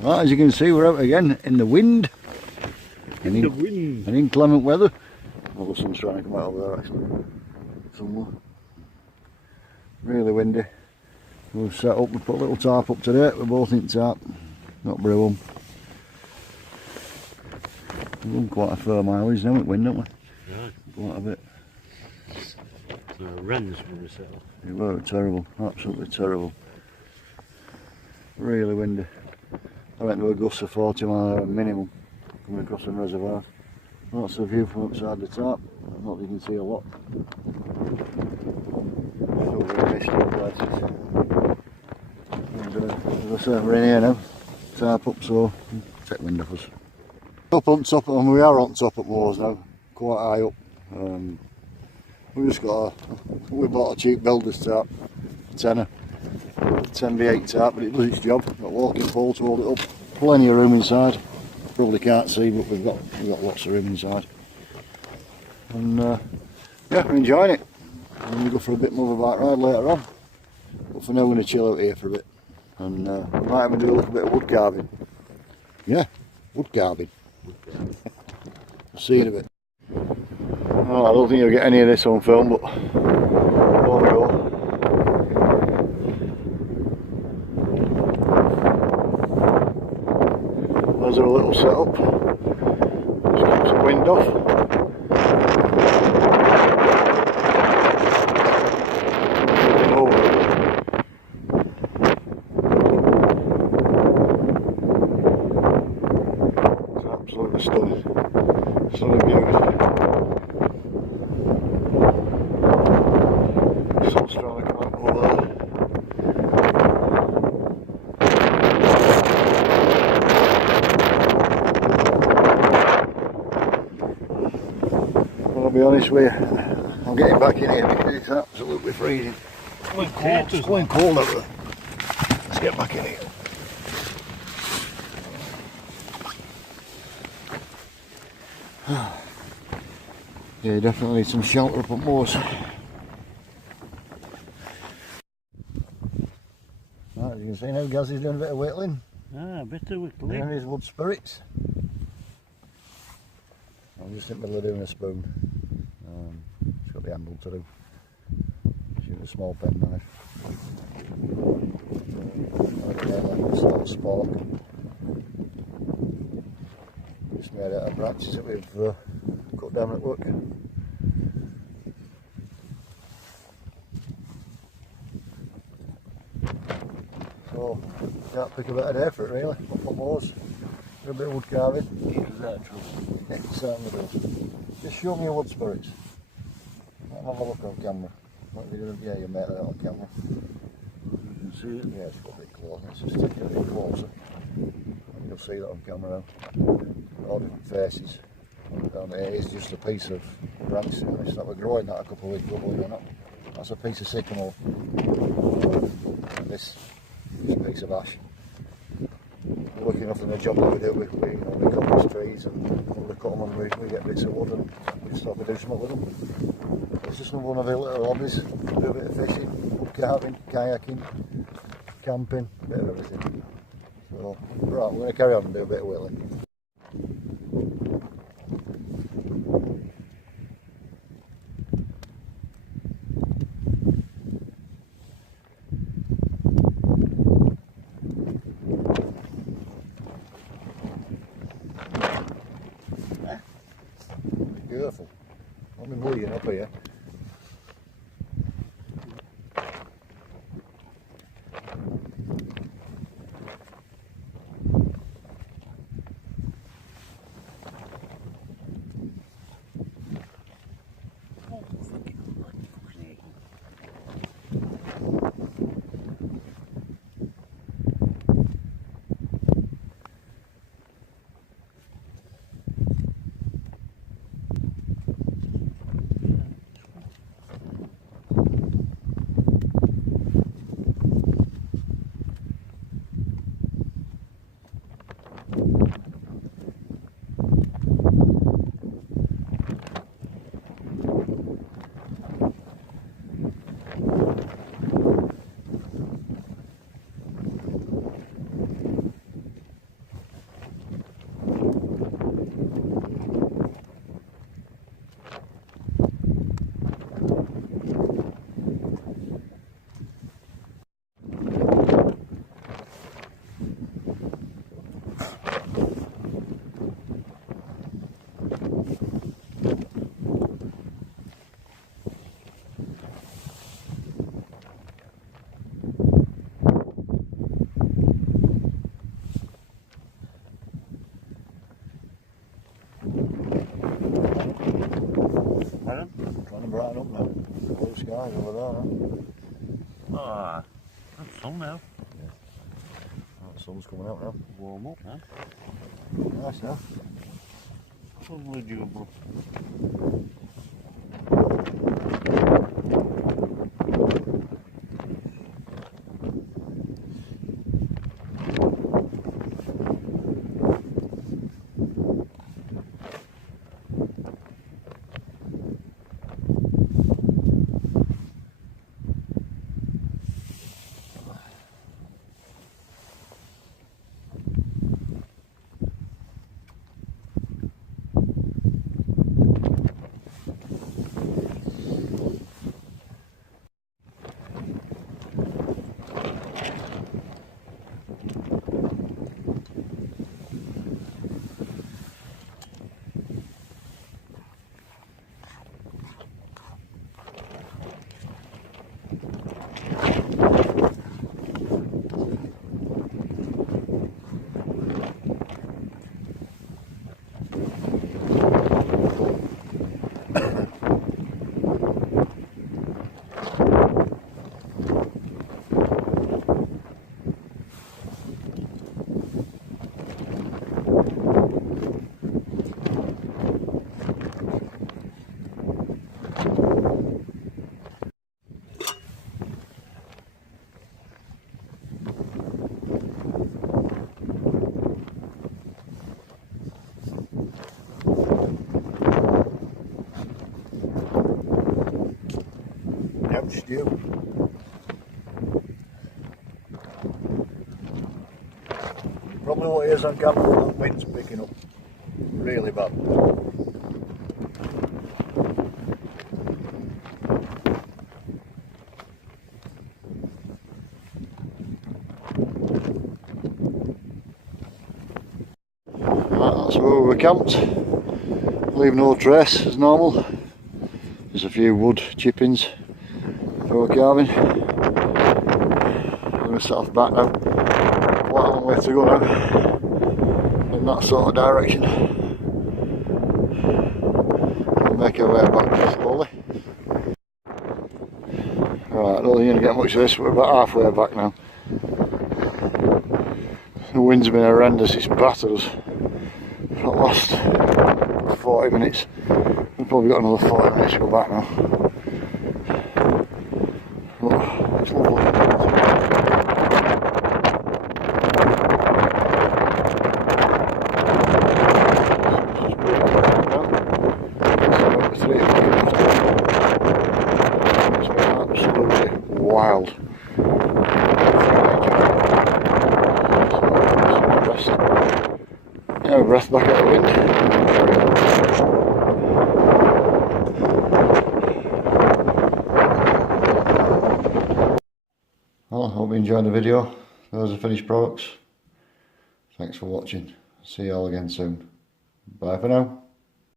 Right, as you can see, we're out again in the wind. And in inclement weather. Well, the sun's trying to come out over there actually. Somewhere. Really windy. We've set up, we put a little tarp up today. We're both in tarp. Not Brewham. We've done quite a fair mileage now with wind, haven't we? Right. Quite a bit. So wrens when we set off. It were terrible, absolutely terrible. Really windy. I went to a gust of 40 mile minimum coming across some reservoirs. Lots of view from outside the top. I don't think you can see a lot. Still very misty in places. And, as I say, we're in here now. Tarp up so take wind off us. Up on top, and we are on top at Moors now, quite high up. We bought a cheap builder's tarp, tenner. 10v8 tarp, but it does its job. Got a walking pole to hold it up. Plenty of room inside. Probably can't see, but we've got lots of room inside. And yeah, we're enjoying it. And we'll go for a bit more of a bike ride later on. But for now, we're going to chill out here for a bit. And we might even do a little bit of wood carving. Yeah, wood carving. I've seen a bit. Oh, I don't think you'll get any of this on film, but there we go. There's our little setup. Just keeps the wind off. It's absolutely stunning. Stunning views. Sun's trying to come out over there. I'll be honest with you, I'm getting back in here because it's absolutely freezing. It's going cold out there. Let's get back in here. Yeah, you definitely need some shelter up at Moors. Right, as you can see now, Gaz is doing a bit of whittling. Ah, a bit of whittling. Doing his wood spirits. I'm just in the middle of doing a spoon. It's got the handle to do. Using a small pen knife. Like this little spork. Just made out of branches that we've cut down at work. So, can't pick a better day for it really. Up on Moors. Do a bit of wood carving. Keeps that trouble. Yeah, it certainly does. Just show me your wood spirits. I'll have a look on camera. Yeah, you make that on camera. You can see it. Yeah, it's got a bit close. Let's just take it a bit closer. You'll see that on camera now. All different faces. And it is just a piece of branch. It's not, we're growing that a couple of weeks ago, believe it or not. That's a piece of sycamore. And this is a piece of ash. We're lucky enough in the job that we do, we cut these trees and we cut them and we get bits of wood and we just have to do something with them. It's just one of our little hobbies. Do a bit of fishing, wood carving, kayaking, camping, a bit of everything. So, right, we're going to carry on and do a bit of whittling. Careful. Let me bleeding up here. Nice over there, huh? Ah, that's sun now. Oh, the sun's coming out now. Warm up, huh? Nice now. Lovely doable. Stew. Probably what it is on camera, that wind's picking up really bad. Right, that's where we're camped. Leave no trace as normal. There's a few wood chippings for carving. I'm going to set off back now. Quite a long way to go now in that sort of direction. We'll make our way back slowly. Right, I don't think you're going to get much of this, we're about halfway back now. The wind's been horrendous, it's battered us for the last 40 minutes. We've probably got another 40 minutes to go back now. It's lovely. It's been absolutely wild. Yeah, breath back out the wind. Well, I hope you enjoyed the video. Those are finished products. Thanks for watching. See you all again soon. Bye for now.